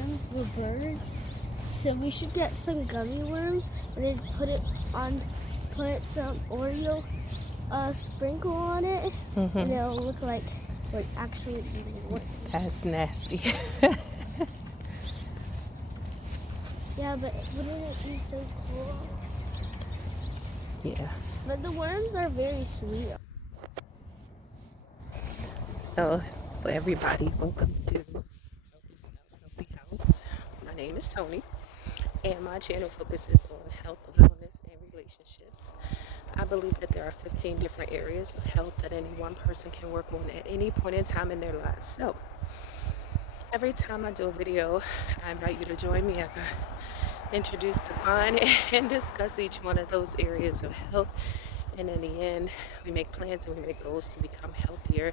worms were birds. So we should get some gummy worms and then put some Oreo sprinkle on it, and it'll look like actually eating worms. That's nasty. Yeah, but wouldn't it be so cool? Yeah. But the worms are very sweet. So, for everybody, welcome to Healthy Style, Healthy House. My name is Tony, and my channel focuses on health, wellness, and relationships. I believe that there are 15 different areas of health that any one person can work on at any point in time in their lives. So, every time I do a video, I invite you to join me as I introduce, define, and discuss each one of those areas of health. And in the end, we make plans and we make goals to become healthier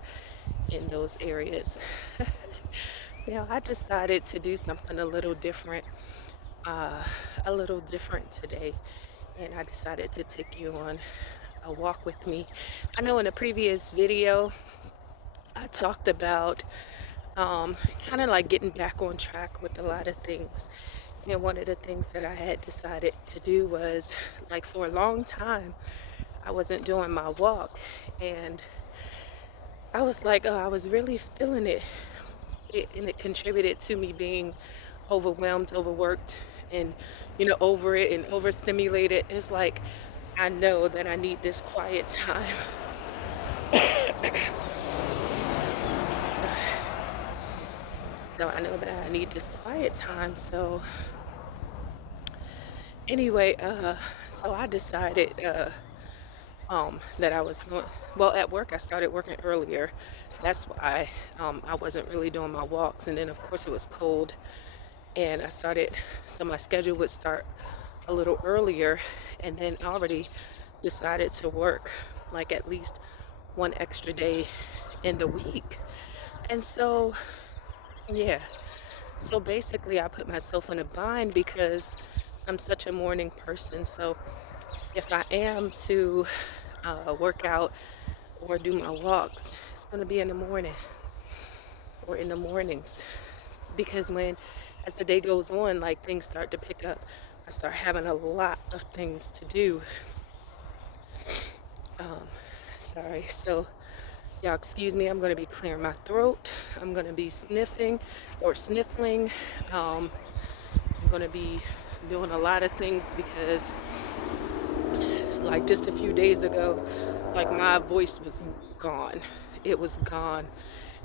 in those areas. Now, I decided to do something a little different today, and I decided to take you on a walk with me. I know in a previous video, I talked about kind of like getting back on track with a lot of things. And one of the things that I had decided to do was, like, for a long time, I wasn't doing my walk, and I was like, oh, I was really feeling it. And it contributed to me being overwhelmed, overworked, and over it and overstimulated. It's like I know that I need this quiet time. So I know that I need this quiet time. So anyway, so I decided that I was going, well, at work I started working earlier. That's why I wasn't really doing my walks. And then of course it was cold, and so my schedule would start a little earlier, and then I already decided to work like at least one extra day in the week. And so, yeah, so basically I put myself in a bind because I'm such a morning person. So if I am to work out or do my walks, it's going to be in the morning or in the mornings, because as the day goes on, like, things start to pick up. I start having a lot of things to do. Sorry, so y'all excuse me, I'm going to be clearing my throat. I'm going to be sniffling. I'm going to be doing a lot of things because, like, just a few days ago, like, my voice was gone. It was gone.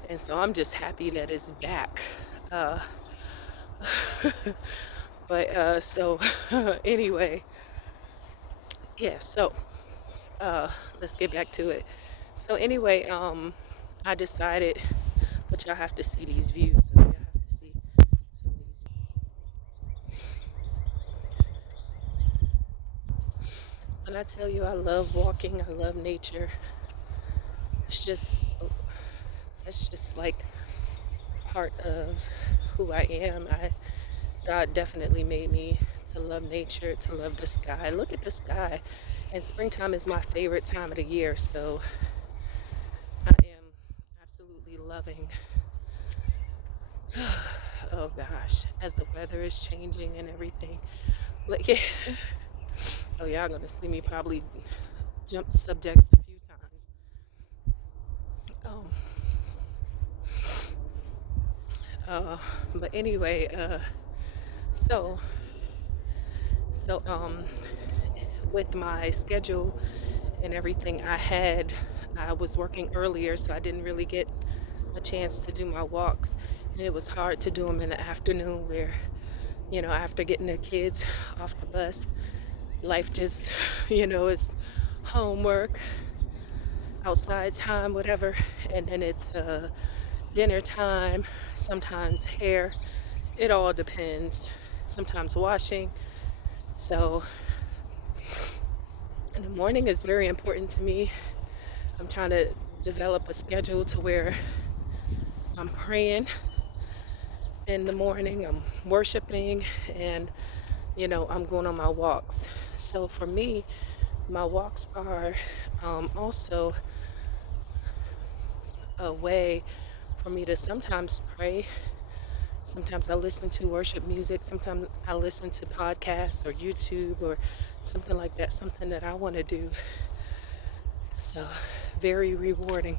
And so I'm just happy that it's back. But so anyway, yeah, so let's get back to it. So anyway, I decided, but y'all have to see these views. So y'all have to see some of these. When I tell you I love walking, I love nature. It's just like part of who I am. God definitely made me to love nature, to love the sky. Look at the sky. And springtime is my favorite time of the year, so I am absolutely loving, oh gosh, as the weather is changing and everything. But yeah, oh, y'all gonna see me probably jump subjects a few times. But anyway, so with my schedule and everything I was working earlier, so I didn't really get a chance to do my walks. And it was hard to do them in the afternoon where, after getting the kids off the bus, life just, it's homework, outside time, whatever. And then it's dinner time, sometimes hair. It all depends. Sometimes washing. So, and the morning is very important to me. I'm trying to develop a schedule to where I'm praying in the morning, I'm worshiping, and I'm going on my walks. So for me, my walks are also a way for me to sometimes pray, Sometimes I listen to worship music. Sometimes I listen to podcasts or YouTube or something like that, something that I want to do. So very rewarding.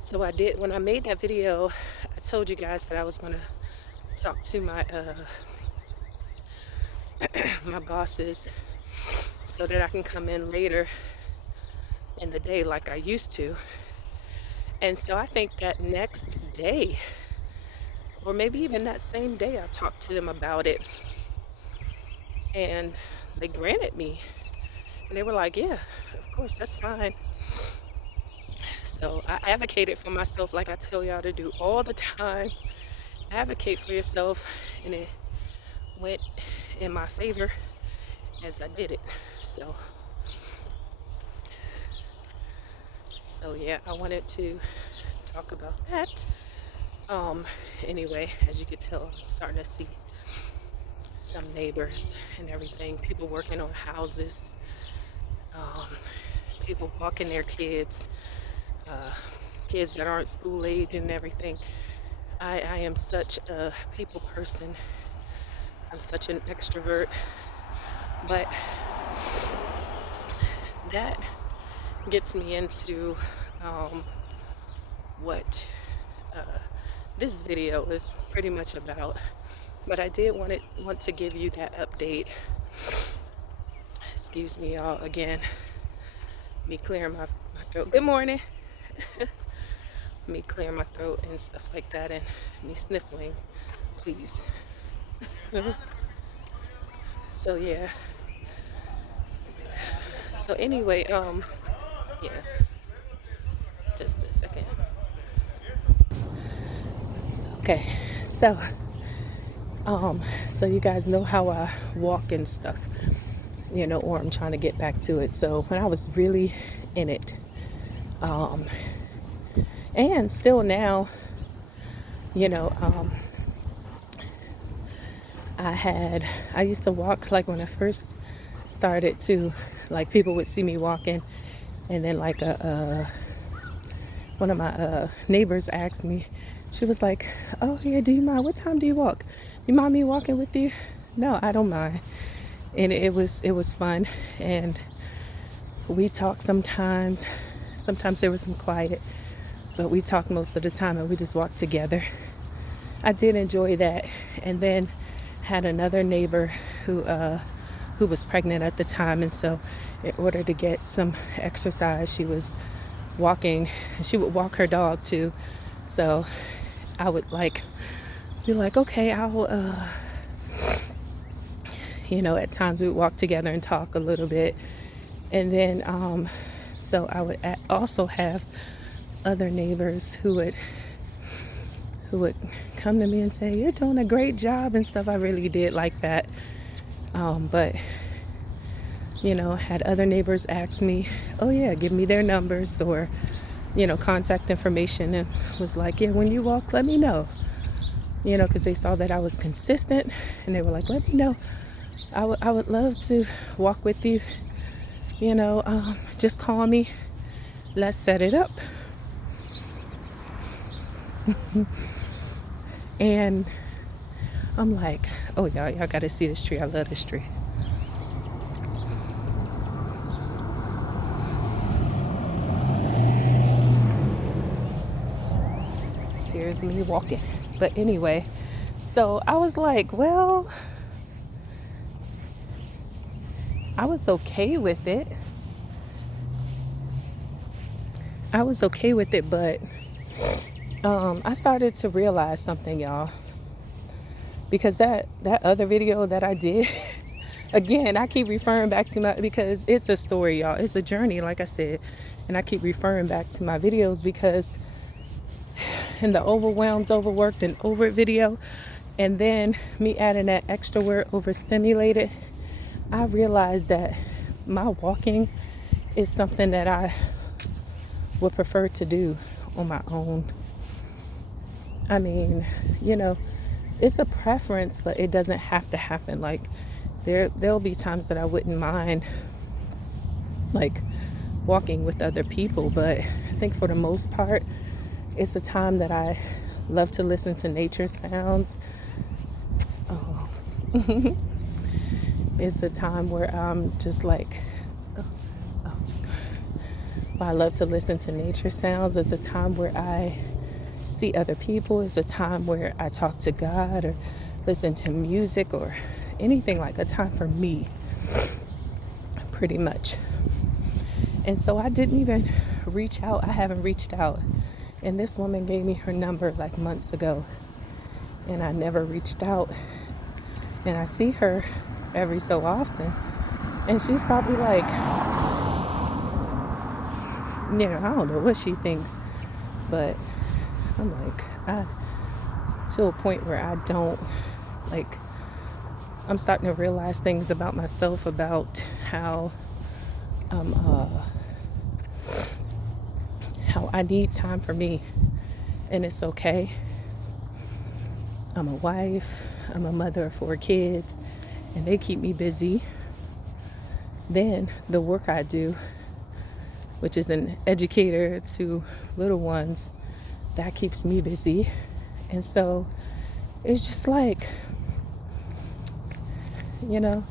So I did, when I made that video, I told you guys that I was going to talk to my my bosses so that I can come in later in the day like I used to. And so I think that next day, or maybe even that same day, I talked to them about it. And they granted me. And they were like, yeah, of course, that's fine. So I advocated for myself like I tell y'all to do all the time. Advocate for yourself. And it went in my favor as I did it. So yeah, I wanted to talk about that. Anyway, as you could tell, I'm starting to see some neighbors and everything, people working on houses, people walking their kids, kids that aren't school age and everything. I am such a people person. I'm such an extrovert, but that gets me into what this video is pretty much about. But I did want to give you that update. Excuse me, y'all, again. Me clearing my throat. Good morning. Me clearing my throat and stuff like that, and me sniffling, please. So yeah. So anyway, yeah. Just a second. Okay, so you guys know how I walk and stuff, or I'm trying to get back to it. So when I was really in it, and still now, I used to walk, like when I first started to, like people would see me walking, and then like one of my neighbors asked me, she was like, oh yeah, do you mind, what time do you walk? You mind me walking with you? No, I don't mind. And it was fun, and we talked sometimes there was some quiet, but we talked most of the time, and we just walked together. I did enjoy that. And then had another neighbor who was pregnant at the time, and so in order to get some exercise, she was walking, and she would walk her dog too. So I would be like, okay, I'll at times we would walk together and talk a little bit. And then so I would also have other neighbors who would come to me and say, you're doing a great job and stuff. I really did like that. But had other neighbors ask me, oh yeah, give me their numbers or contact information, and was like, yeah, when you walk, let me know, because they saw that I was consistent, and they were like, let me know. I would love to walk with you, just call me, let's set it up. And I'm like, oh y'all gotta see this tree. I love this tree. Here's me walking. But anyway, so I was like, well, I was okay with it. But I started to realize something, y'all. Because that other video that I did, again, I keep referring back to because it's a story, y'all. It's a journey, like I said. And I keep referring back to my videos because in the overwhelmed, overworked, and over video, and then me adding that extra word, overstimulated, I realized that my walking is something that I would prefer to do on my own. I mean, it's a preference, but it doesn't have to happen. Like there'll be times that I wouldn't mind like walking with other people, but I think for the most part, it's a time that I love to listen to nature sounds. Oh. It's the time where I'm just like, I love to listen to nature sounds. It's a time where I see other people. It's a time where I talk to God or listen to music or anything, like a time for me, pretty much. And so I didn't even reach out. I haven't reached out. And this woman gave me her number like months ago. And I never reached out. And I see her every so often. And she's probably like, I don't know what she thinks. But I'm like, to a point where I don't, like, I'm starting to realize things about myself, about how I need time for me, and it's okay. I'm a wife, I'm a mother of 4 kids, and they keep me busy. Then the work I do, which is an educator to little ones, that keeps me busy. And so it's just like, I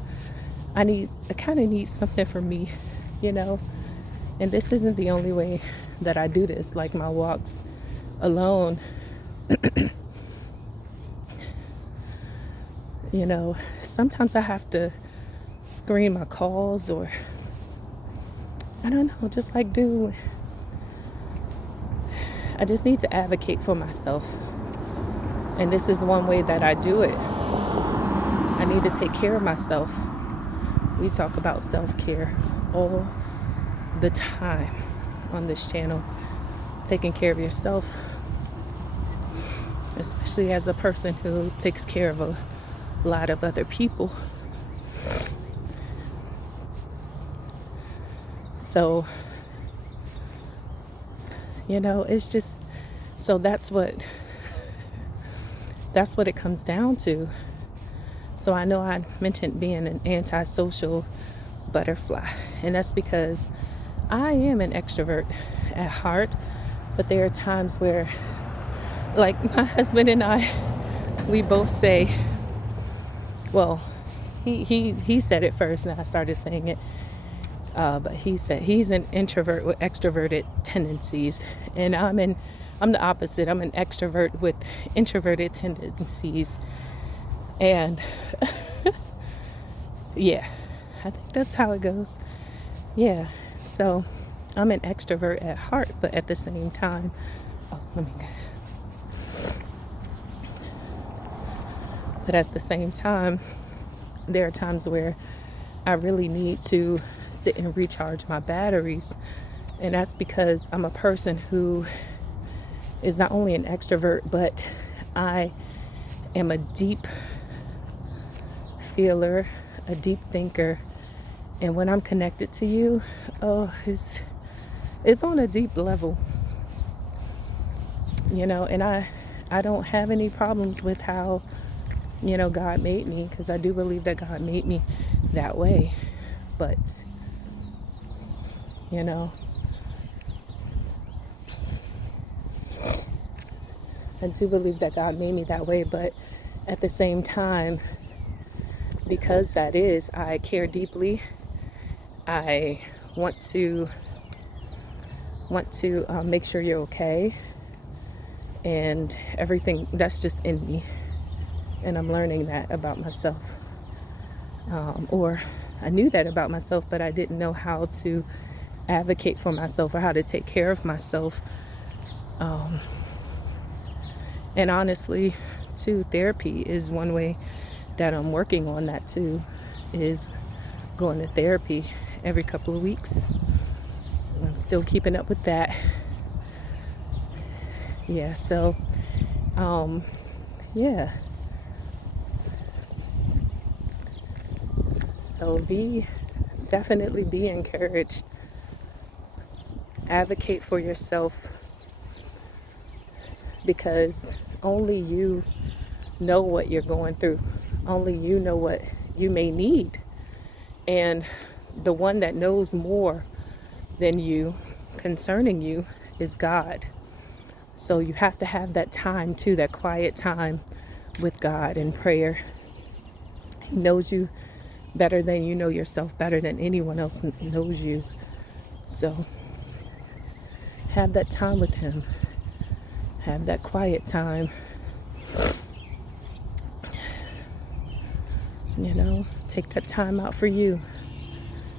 kind of need something for me, and this isn't the only way that I do this. Like my walks alone, sometimes I have to screen my calls, or I don't know, just like I just need to advocate for myself. And this is one way that I do it. I need to take care of myself. We talk about self-care all the time on this channel. Taking care of yourself, especially as a person who takes care of a lot of other people. So, it's just, so that's what it comes down to. So I know I mentioned being an antisocial butterfly, and that's because I am an extrovert at heart, but there are times where, like my husband and I, we both say, well, he said it first and I started saying it, but he said he's an introvert with extroverted tendencies, and I'm the opposite. I'm an extrovert with introverted tendencies. And yeah, I think that's how it goes. Yeah, so I'm an extrovert at heart, but at the same time, but at the same time, there are times where I really need to sit and recharge my batteries. And that's because I'm a person who is not only an extrovert, but I am a deep feeler, a deep thinker. And when I'm connected to you, it's on a deep level, and I don't have any problems with how, God made me, because I do believe that God made me that way. But, I do believe that God made me that way, but at the same time, because I care deeply. I want to make sure you're okay, and everything that's just in me, and I'm learning that about myself. Or I knew that about myself, but I didn't know how to advocate for myself or how to take care of myself. And honestly, too, therapy is one way that I'm working on that too, is going to therapy every couple of weeks. I'm still keeping up with that. Yeah, so, yeah. So definitely be encouraged. Advocate for yourself, because only you know what you're going through. Only you know what you may need. And the one that knows more than you concerning you is God. So you have to have that time too, that quiet time with God in prayer. He knows you better than you know yourself, better than anyone else knows you. So have that time with him. Have that quiet time. You know, take that time out for you.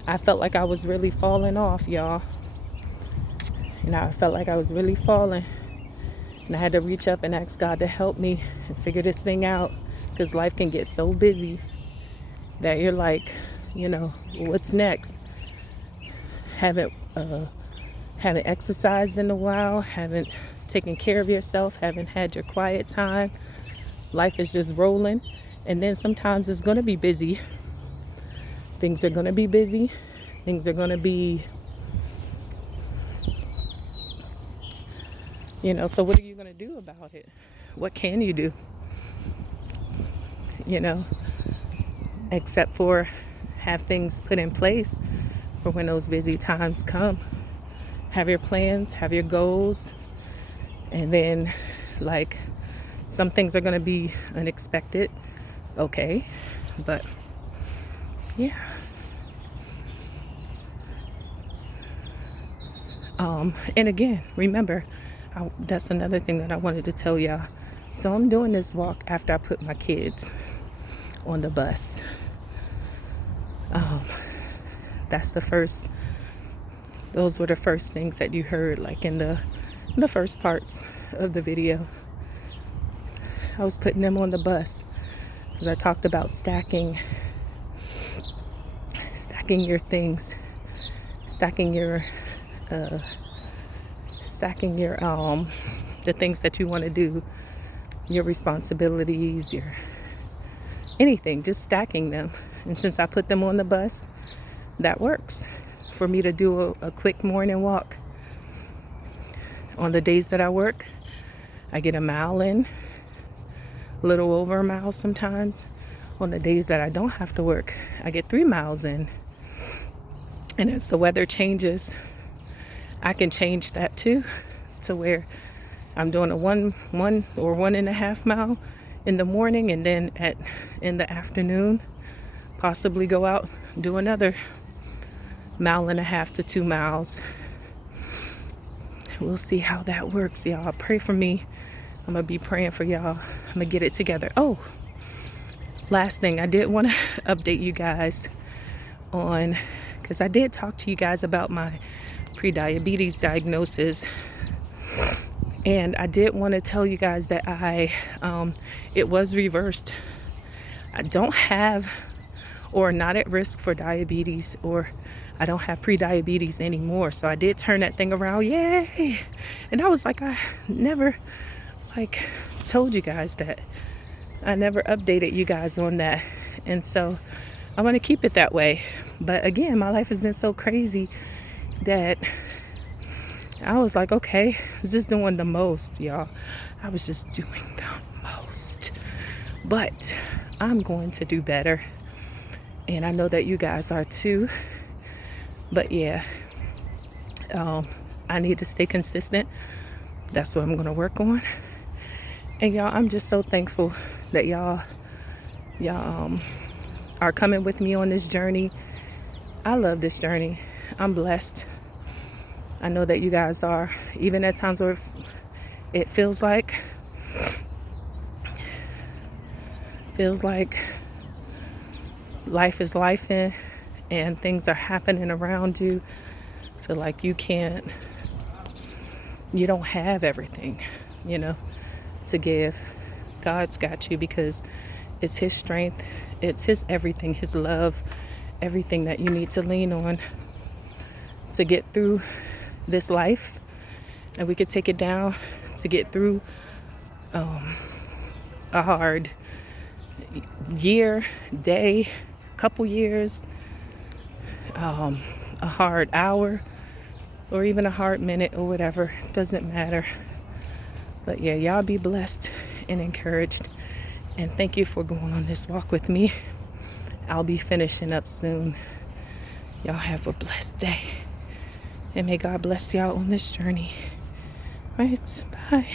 I felt like I was really falling off, y'all. And I felt like I was really falling. And I had to reach up and ask God to help me and figure this thing out. Because life can get so busy that you're like, you know, what's next? Haven't exercised in a while, haven't taken care of yourself, haven't had your quiet time. Life is just rolling. And then sometimes it's going to be busy. Things are going to be busy. Things are going to be, you know, so what are you going to do about it? What can you do? You know, except for have things put in place for when those busy times come. Have your plans, have your goals, and then like some things are going to be unexpected. Okay, but yeah. And again, remember, that's another thing that I wanted to tell y'all. So I'm doing this walk after I put my kids on the bus. That's the first, those were the first things that you heard, like in the first parts of the video. I was putting them on the bus because I talked about stacking your things, stacking your the things that you want to do, your responsibilities, your anything, just stacking them. And since I put them on the bus, that works for me to do a quick morning walk. On the days that I work, I get a mile in, a little over a mile sometimes. On the days that I don't have to work, I get 3 miles in. And as the weather changes, I can change that too, to where I'm doing a 1 or 1.5 mile in the morning, and then in the afternoon, possibly go out, do another 1.5 to 2 miles. We'll see how that works, y'all. Pray for me. I'm gonna be praying for y'all. I'm gonna get it together. Oh, last thing, I did want to update you guys on, because I did talk to you guys about my pre-diabetes diagnosis, and I did want to tell you guys that it was reversed. I don't have, or not at risk for diabetes, or I don't have pre-diabetes anymore. So I did turn that thing around. Yay! And I was like, I never told you guys that. I never updated you guys on that. And so I'm going to keep it that way. But again, my life has been so crazy that I was like, okay, I was just doing the most, y'all. I was just doing the most. But I'm going to do better. And I know that you guys are too. But yeah, I need to stay consistent. That's what I'm going to work on. And y'all, I'm just so thankful that y'all are coming with me on this journey. I love this journey. I'm blessed. I know that you guys are, even at times where it feels like life is lifing and things are happening around you. Feel like you don't have everything, to give. God's got you, because it's his strength, it's his everything, his love, everything that you need to lean on to get through this life. And we could take it down to get through a hard year, day, couple years, a hard hour, or even a hard minute, or whatever. It doesn't matter. But yeah, y'all be blessed and encouraged. And thank you for going on this walk with me. I'll be finishing up soon. Y'all have a blessed day. And may God bless y'all on this journey. right, bye.